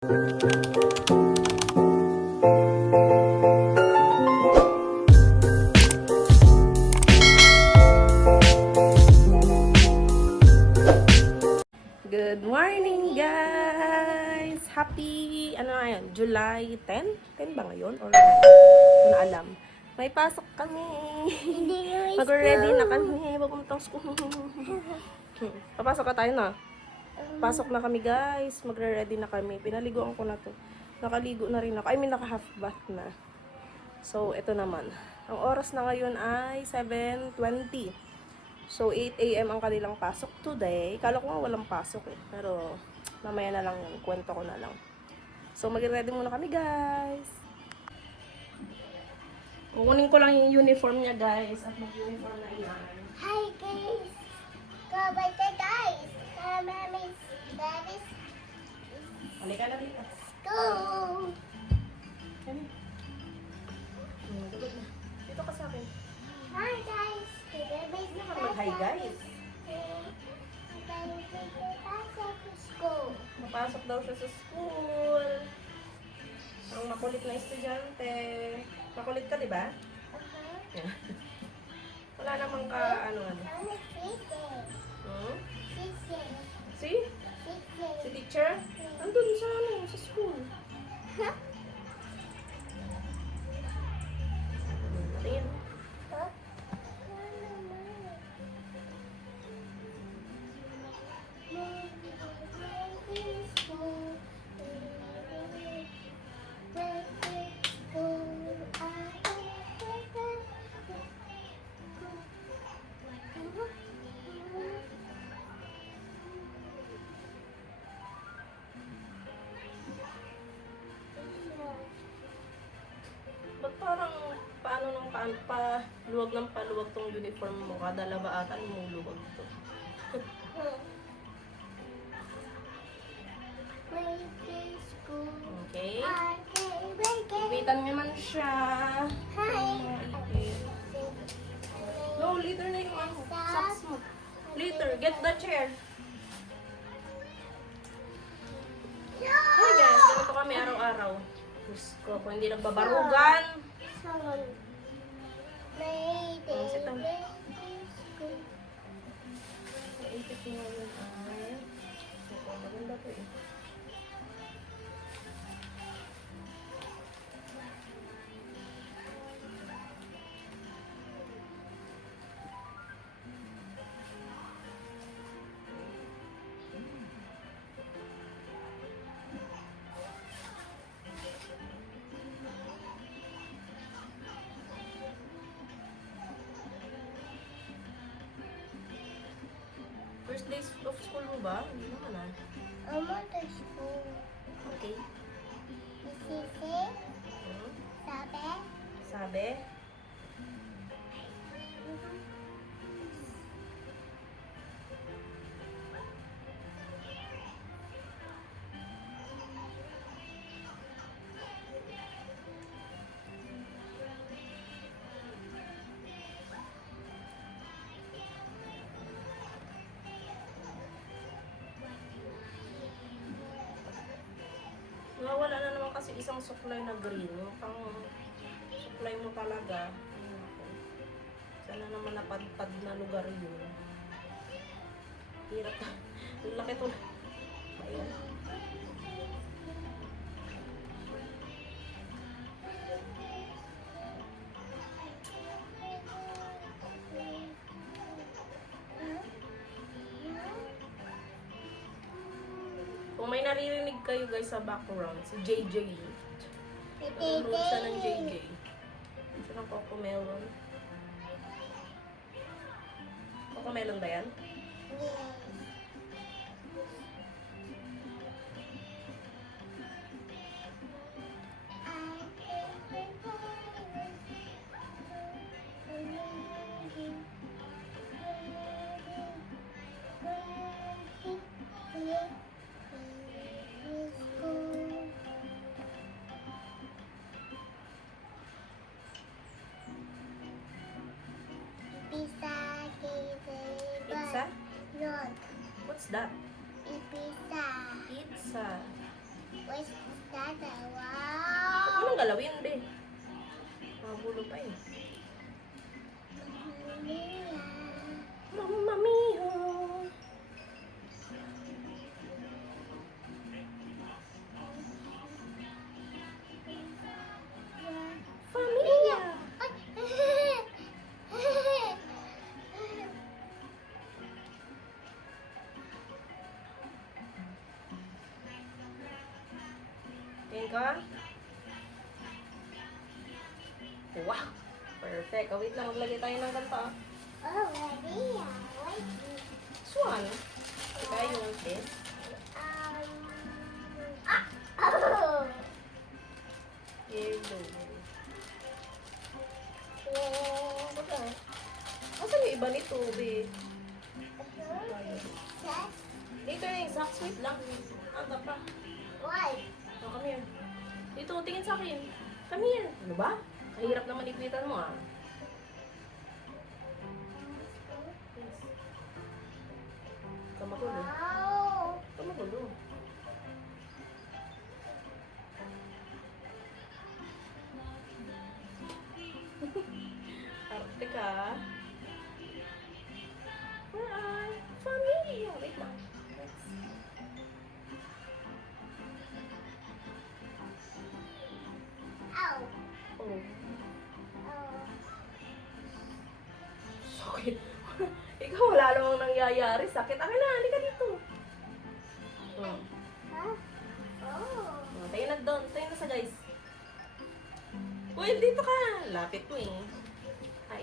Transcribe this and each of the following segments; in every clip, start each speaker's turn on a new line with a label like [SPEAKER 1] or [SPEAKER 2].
[SPEAKER 1] Good morning, guys! Happy, ano nga yun, July 10? 10 ba ngayon? Or hindi na alam. May pasok kami. Mag-ready na kami. Papuntang school. Papasok ka tayo na. Pasok na kami, guys. Magre-ready na kami. Pinaliguan ko na to. Nakaligo na rin ako. I mean, naka-half bath na. So, ito naman. Ang oras na ngayon ay 7.20. So, 8 a.m. ang kanilang pasok today. Kala ko nga walang pasok eh. Pero, mamaya na lang yun. Kwento ko na lang. So, mag-ready muna kami, guys. Kukunin ko lang yung uniform niya, guys. At mag-uniform na iyan.
[SPEAKER 2] Hi guys! The guys!
[SPEAKER 1] Halika na dito. Hmm, na. Dito ka sa akin.
[SPEAKER 2] Hi guys!
[SPEAKER 1] Hindi ka mag-hi, guys. Mapasok daw siya sa school. Ang makulit na estudyante. Makulit ka, di ba?
[SPEAKER 2] Uh-huh.
[SPEAKER 1] Wala namang ka, ano, ano. Hmm? Si? Si teacher? Andun sa, ano, sa school. Paano nang paan, pa, luwag ng paluwag tong uniform mo? Kada labaatan mo luwag to. Okay? Ipitan naman siya.
[SPEAKER 2] Hi.
[SPEAKER 1] No, later na yung ano, socks mo. Later, get the chair. Hi guys, ganito kami araw-araw. Diyos ko, kung hindi nagbabarugan. Sit down. Naisip ko ngayon ay... Ito, maganda to eh. First days of school mo ba? Hindi naman ah. Okay. Hmm? Sabi? Nawala isang supply na green. Pang supply mo talaga. Sana naman napadpad na lugar yun. Hirap. Laki to. Ayun. Naririnig kayo guys sa background, si JJ. Nanonood siya ng JJ. Siya ng Coco Melon. Coco Melon ba yan?
[SPEAKER 2] Pizza,
[SPEAKER 1] galawin, be? Magulo pa eh. Mamma wait lang. Maglagay tayo ng ganito. ah.
[SPEAKER 2] Oh, Maria. Wait.
[SPEAKER 1] Swan. Ika yung kiss.
[SPEAKER 2] Um. Ah. Oh.
[SPEAKER 1] Oh, baga. Asan yung iba nito, be?
[SPEAKER 2] Yes.
[SPEAKER 1] Dito na yung socks. Wait lang. Aga pa.
[SPEAKER 2] Why?
[SPEAKER 1] Oh, come here. Dito, tingin sa akin. Come here. Ano ba? Ka. Where are familia? Wait lang.
[SPEAKER 2] Ow.
[SPEAKER 1] Oh.
[SPEAKER 2] Oh.
[SPEAKER 1] Sakit. Ikaw wala namang nangyayari. Sakit. Akin na, halika dito.
[SPEAKER 2] Oh.
[SPEAKER 1] Oh, tayo na doon. Tayo na sa guys. Uy, dito ka. Lapit mo eh.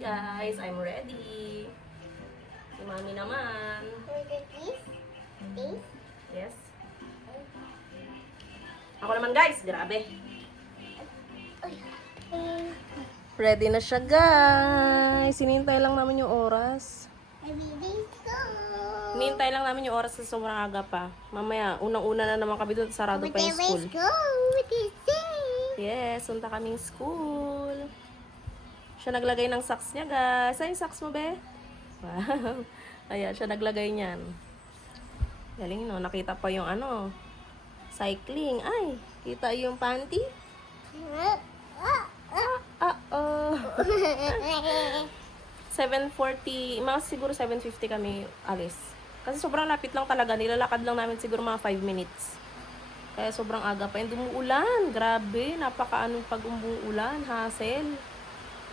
[SPEAKER 1] Guys, I'm ready. Si mami naman.
[SPEAKER 2] This?
[SPEAKER 1] Yes. Ako naman guys, grabe. Ready na siya guys. Sinintay lang namin yung oras. Hinintay lang namin yung oras kasi sobrang aga pa. Mamaya, unang-una na naman kami doon. Sarado pa yung school. Yes, punta kaming school. Siya naglagay ng socks niya, guys. Ay, socks mo, be? Wow. Ayan, siya naglagay niyan. Galing, no? Nakita pa yung ano, cycling. Ay, kita yung panty.
[SPEAKER 2] Ah, ah, ah.
[SPEAKER 1] Ah, oh. 7.40, mga siguro 7.50 kami alis. Kasi sobrang lapit lang talaga. Nilalakad lang namin siguro mga 5 minutes. Kaya sobrang aga pa. And umuulan. Grabe. Napaka-anong pag umuulan. Hassle.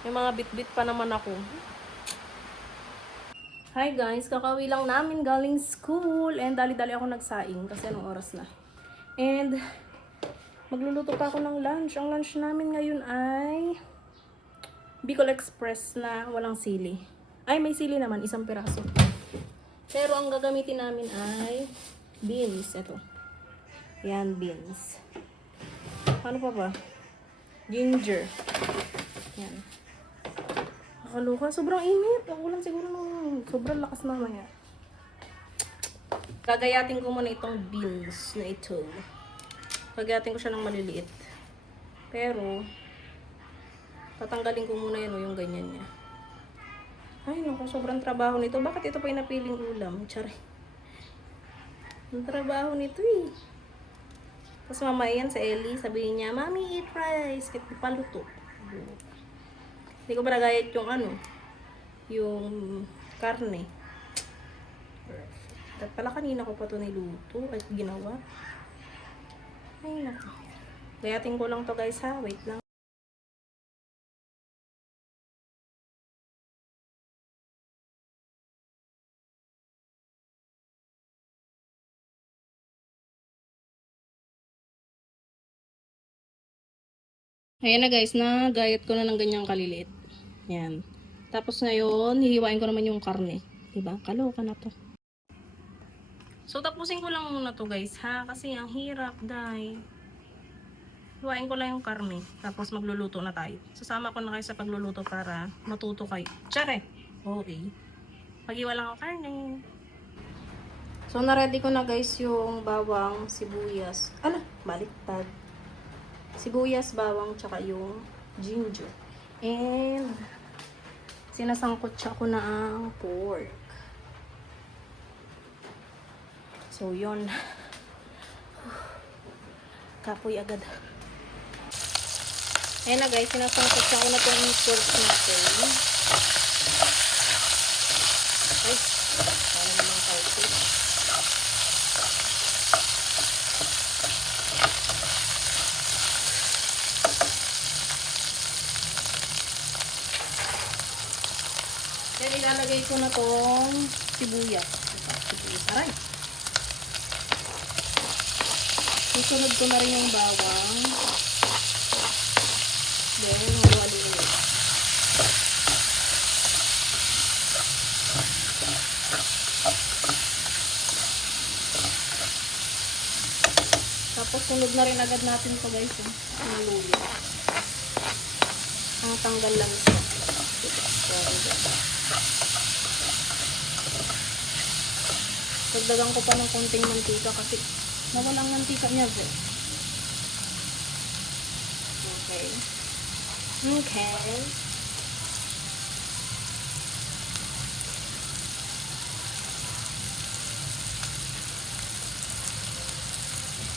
[SPEAKER 1] May mga bit-bit pa naman ako. Hi guys. Kakawi lang namin galing school. And dali-dali ako nagsaing. Kasi anong oras na. And magluluto pa ako ng lunch. Ang lunch namin ngayon ay Bicol Express na walang sili. Ay, may sili naman, isang piraso. Pero ang gagamitin namin ay beans. Ito. Yan, beans. Ano pa ba? Ginger. Yan. Nakaloka. Sobrang init. Ang ulan siguro nung sobrang lakas mamaya. Gagayatin ko muna itong beans na ito. Gagayatin ko siya ng maliliit. Pero, tatanggalin ko muna yun o yung ganyan niya. Ay, naku, sobrang trabaho nito. Bakit ito pa yung napiling ulam? Tsari. Ang trabaho nito eh. Tapos mamaya yan sa Ellie, sabihin niya, Mami, eat rice. Kahit paluto. Hindi ko ba nagayat yung ano, yung karne. At pala kanina ko pa ito niluto at ginawa. Ay, naku. Gayatin ko lang to guys ha. Wait lang. Ayan na guys, na gayat ko na ng ganyang kaliliit. Yan. Tapos ngayon, hihiwain ko naman yung karne. Diba? Kaloka na to. So, tapusin ko lang muna to guys, ha? Kasi ang hirap, dahil. Hiwain ko lang yung karne. Tapos magluluto na tayo. Sasama ko na kayo sa pagluluto para matuto kayo. Tsare! Okay. Pag-iwa lang ang karne. So, na-ready ko na guys yung bawang sibuyas. Ala, baliktad sibuyas, bawang, tsaka yung ginger. And, sinasangkot siya ko na ang pork. So, yun. Kapoy agad. Ayan na guys, sinasangkot ko na itong pork natin. Ay, sana naman kaupit. Then, ilalagay ko na tong sibuyas. Ito, sibuyas. Aray! Susunod ko na rin yung bawang. Then, halo-halo ulit. Tapos, sunod na rin agad natin to guys. Eh. Ang luya. Ang tanggal lang ito. Sorry guys. Dagdagan ko pa ng konting mantika kasi nawalang mantika niya. Okay. Okay.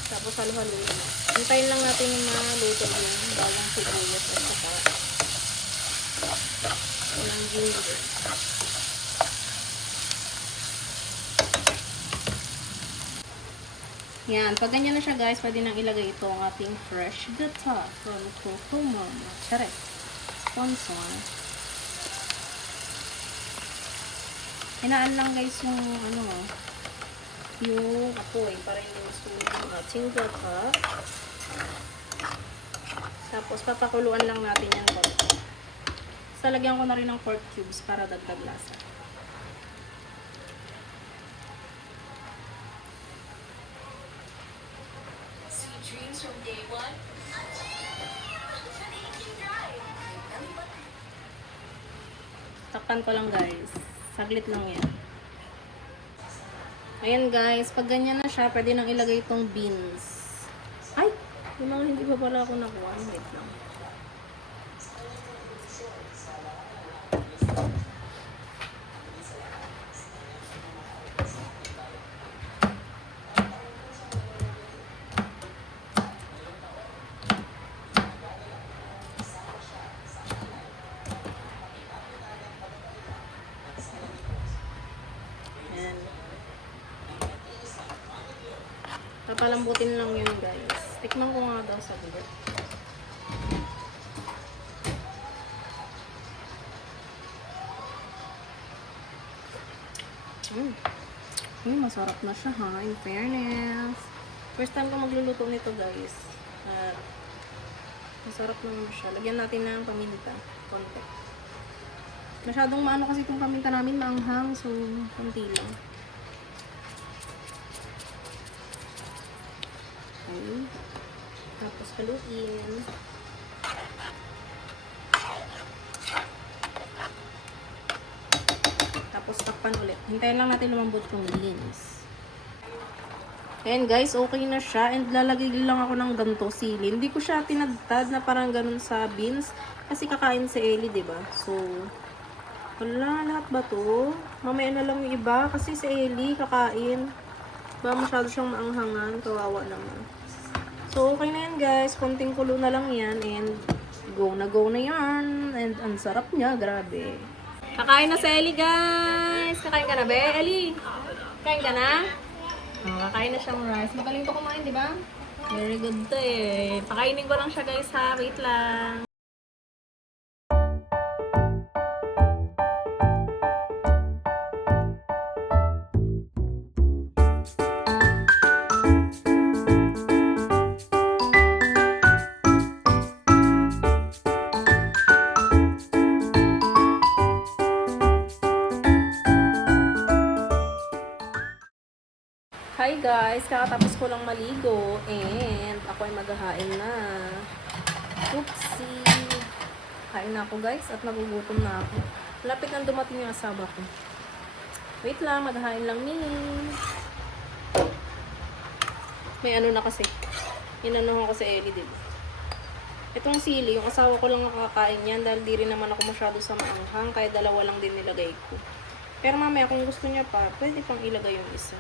[SPEAKER 1] Tapos halo-halo na. Hintayin lang natin yung maluto yung bawang sibuyas at saka yung ginger. Yan. Pag ganyan na siya guys, pwede nang ilagay ito ang ating fresh gata from Kokomo. Charet. Sponsor. Hinaan lang guys yung ano yung apoy para yung sunog ng ating gata. Tapos papakuluan lang natin yan konti. Salagyan ko na rin ng pork cubes para dagdag lasa.
[SPEAKER 3] Dreams from day one.
[SPEAKER 1] Takpan ko lang guys. Saglit lang yan. Ayan guys, pag ganyan na siya, pwede nang ilagay itong beans. Ay! Yung mga hindi pa pala ako nakuha. Wait lang. Ayan. Papalambutin lang yun guys. Tikman ko nga daw sa bulat. Mm. Uy, masarap na siya ha, in fairness. First time ko magluluto nito guys. At masarap naman siya. Lagyan natin ng paminta. Konti. Masyadong maano kasi itong paminta namin, maanghang. So, konti lang. Tapos haluin. Tapos takpan ulit. Hintayin lang natin lumambot yung beans. Ayan guys, okay na siya. And lalagay lang ako ng ganto sili. Hindi ko siya tinadtad na parang ganun sa beans. Kasi kakain si Ellie, ba So, wala, lahat ba to? Mamaya na lang yung iba. Kasi si Ellie, kakain. Ba masyado siyang maanghangan. Kawawa naman. So, okay na yan guys. Konting kulo na lang yan. And go na go na yan. And ang sarap niya. Grabe. Kakain na si Ellie guys. Kakain ka na be? Ellie? Kain ka na? Oh, kakain na siyang rice. Magaling to kumain, di ba? Very good to eh. Pakainin ko lang siya guys ha. Wait lang. Guys! Kakatapos ko lang maligo and ako ay maghahain na. Oopsie! Kain na ako guys at nagugutom na ako. Lapit nang dumating yung asawa ko. Wait lang, maghahain lang ni. May ano na kasi. Inanuhan ko sa Ellie, diba? Itong sili, yung asawa ko lang nakakain yan dahil di rin naman ako masyado sa maanghang kaya dalawa lang din nilagay ko. Pero mamaya kung gusto niya pa, pwede pang ilagay yung isa.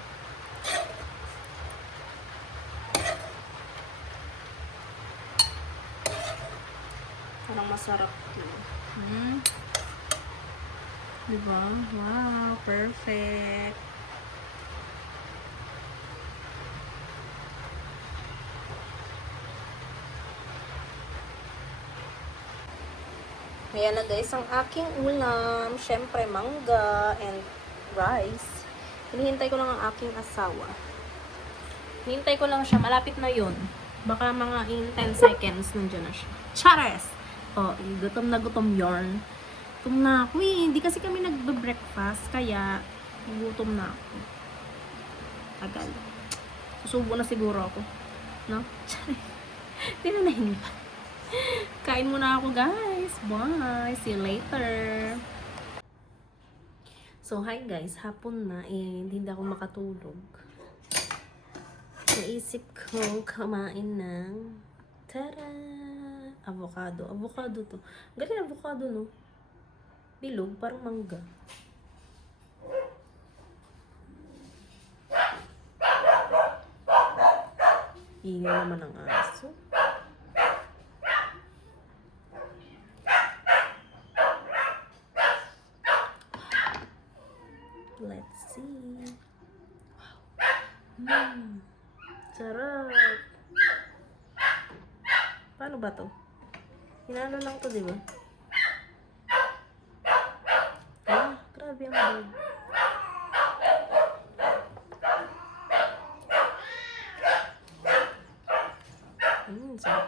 [SPEAKER 1] Parang masarap to. Hmm? Diba? Wow, perfect. Ayan na guys, ang aking ulam. Siyempre, mangga and rice. Hinihintay ko lang ang aking asawa. Hinihintay ko lang siya. Malapit na yun. Baka mga in 10 seconds nandiyan na siya. Chares! Oh, gutom na gutom yarn. Gutom na ako eh. Hindi kasi kami nagbe-breakfast. Kaya, gutom na ako. Tagal. Susubo na siguro ako. No? Hindi na nahinga. Kain muna ako, guys. Bye. See you later. So, hi guys. Hapon na. Eh, hindi ako makatulog. Naisip ko kumain ng tara! Avocado. Avocado to. Galing avocado, no? Bilog, parang mangga. Ingay naman ang aso. Let's see. Wow. Mm. Sarap. Paano ba to? Hinalo lang to, di ba? Ah, grabe ang bag. Mm, sarap.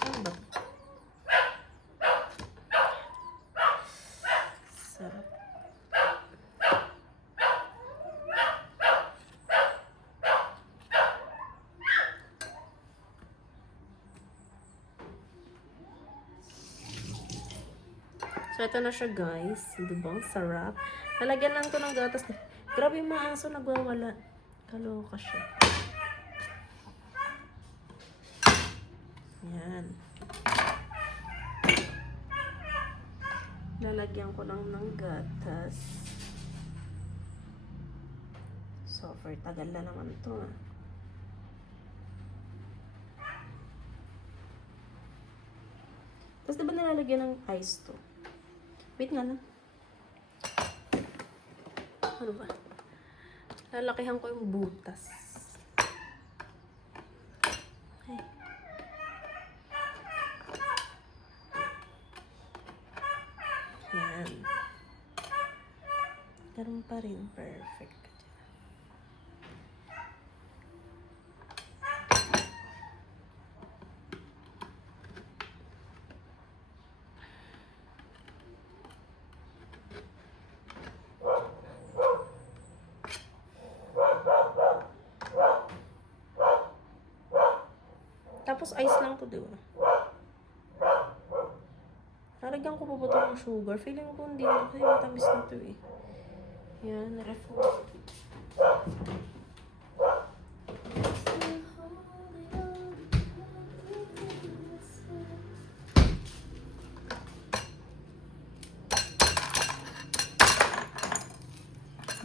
[SPEAKER 1] Ano ba to? Sarap. So, ito na siya, guys. Diba? Sarap. Lalagyan lang to ng gatas. Grabe yung mga aso nagwawala. Kaloka siya. Yan. Lalagyan ko lang ng gatas. So, for tagal na naman to ah. Tapos diba nilalagyan ng ice to? Wait nga lang. Ano ba? Lalakihan ko yung butas. Ay. Yan. Ganun pa rin. Perfect. Tapos ice lang to, di ba? Lalagyan ko pa ba ito ng sugar? Feeling ko hindi na kasi matamis na to eh. Yan, ref ko.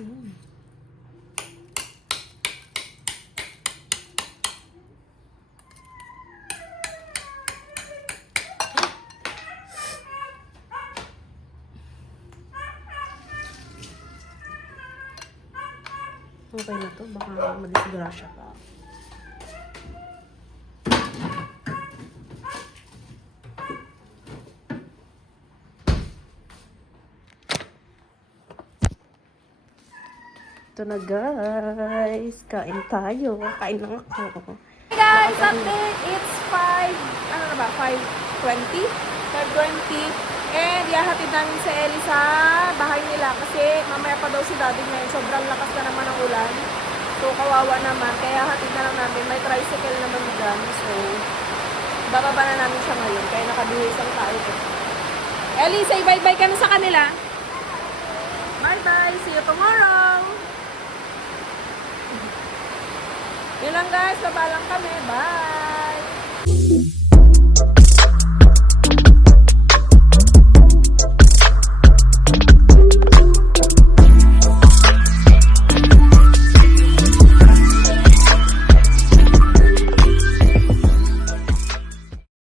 [SPEAKER 1] Mm. Okay na to. Baka madisgrasya pa. Ito na guys. Kain tayo. Kain lang ako. Hey guys! Update! It's 5... Ano na ba? 5.20? 5.20. And yahatid namin si Ellie sa bahay nila kasi mamaya pa daw si daddy ngayon. Sobrang lakas na naman ng ulan. So kawawa naman. Kaya hatid na lang namin. May tricycle naman dyan. So bababa na namin siya ngayon. Kaya nakabihis ang tao ko. Ellie, say bye-bye ka na sa kanila. Bye-bye. See you tomorrow. Yun lang guys. Baba kami. Bye.